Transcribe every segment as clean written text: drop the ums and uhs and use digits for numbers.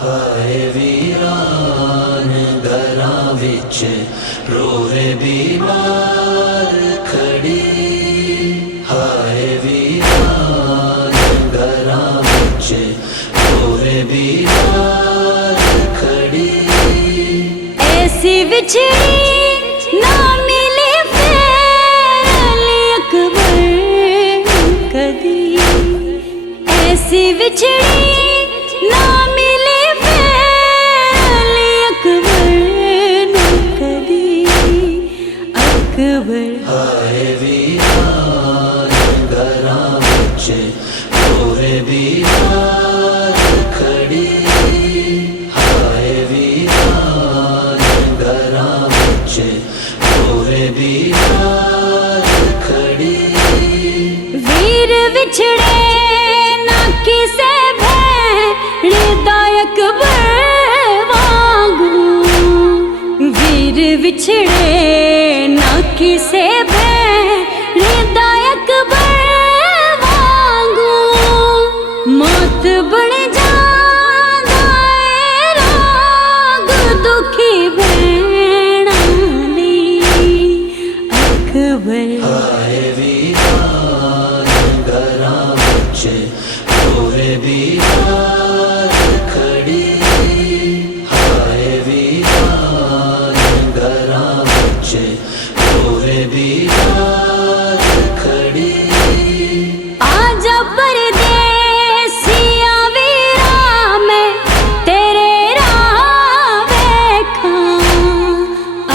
ہائے ویران گھراں وچ رووے بیمار کھڑی، ہائے ویران گھراں وچ رووے بیمار کھڑی، ایسی بچھڑی نہ ملے پھر علی اکبر کدی، ایسی بچھڑی نہ ملے پھر علی اکبر کدی، اکبر ہائے ویران گھراں وچ رووے بیمار کھڑی، ہائے ویران گھراں وچ رووے بیمار کھڑی، ویر وچھڑے نہ کسے بھیڑ دا اکبر وانگوں، ویر وچھڑے نہ کسے بھیڑ دا اکبر وانگوں، موت بن جاندا اے راگ دکھی بھیڑاں لئی اکبر، ہائے ویران گھراں وچ رووے بیمار کھڑی، ہائے ویران گھراں وچ رووے بیمار کھڑی، آجا پردیسیا ویراں میں تیرے راہ ویکھاں،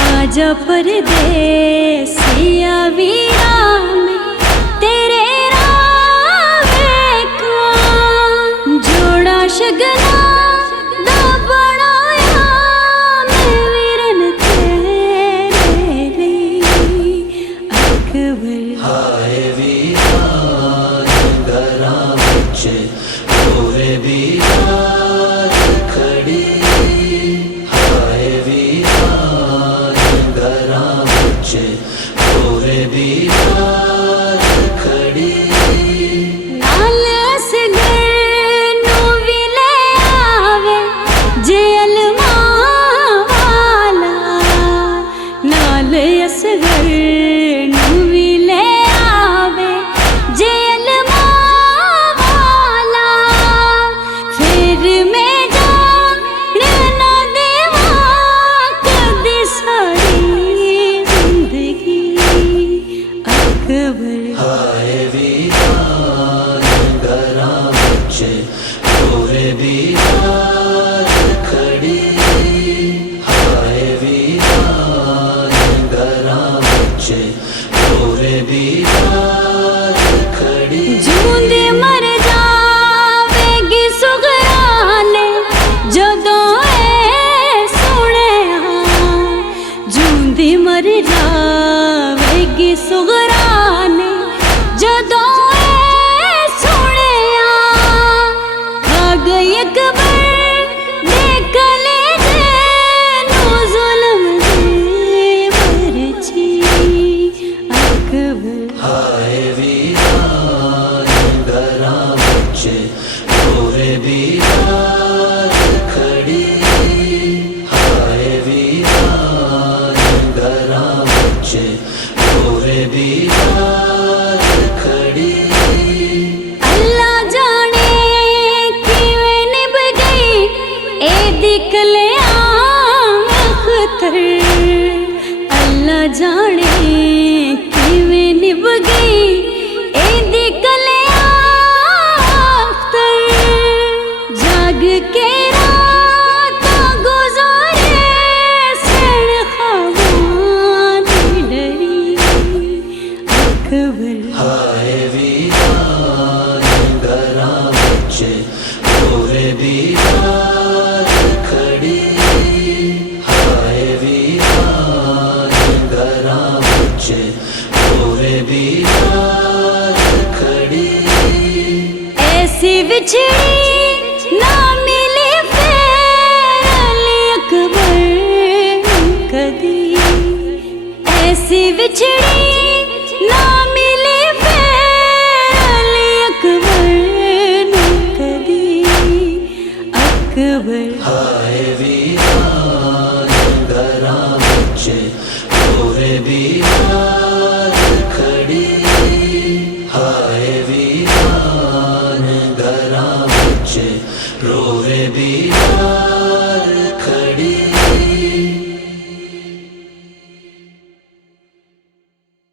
آجا پردیسیا ویراں میں تیرے راہ ویکھاں، جوڑا شگنا دا بنایا میں ویرن تیرے لئی اکبر، ہائے ویران گھراں وچ رووے بیمار کھڑی، ہائے ویران گھراں وچ رووے بیمار کھڑی، نال اصغر نوں وی لے آوے جے علماء والا، نال اصغر نوں وی لے آوے جے علماء والا، پھر میں جان نہ دیواں کدی ساری زندگی اکبر، ہائے ویران گھراں وچ رووے بیمار کھڑی، ہائے ویران گھراں وچ رووے بیمار کھڑی، جوندی مر جاوے گی سغرانے جدوں اے سنیا، جوندی مر جاوے گی سغرانے جدوں اے سنیا، کھا گئی اکبر دے کلیجے نوں ظلم دی مرچی اکبر، ہائے ویران گھراں وچ رووے بیمار کھڑی، ہائے ویران گھراں وچ رووے بیمار کھڑی، اللہ جانے کیویں نبھ گئی اے کلیاں اختر، اللہ جانے کیویں نبھ گئی اے کلیاں اختر، جاگ کے راتاں گزارے سن خواباں دی ڈری اکبر، ہائے ویران گھراں وچ رووے بیمار کھڑی، ہائے ویران گھراں وچ رووے بیمار کھڑی، ایسی بچھڑی نہ ملے پھر علی اکبر کدی، ایسی بچھڑی نہ ملے پھر علی اکبر اکبر ہائے ویران گھراں وچ رووے بیوار کھڑی ہائے ویران گھراں وچ رووے بیوار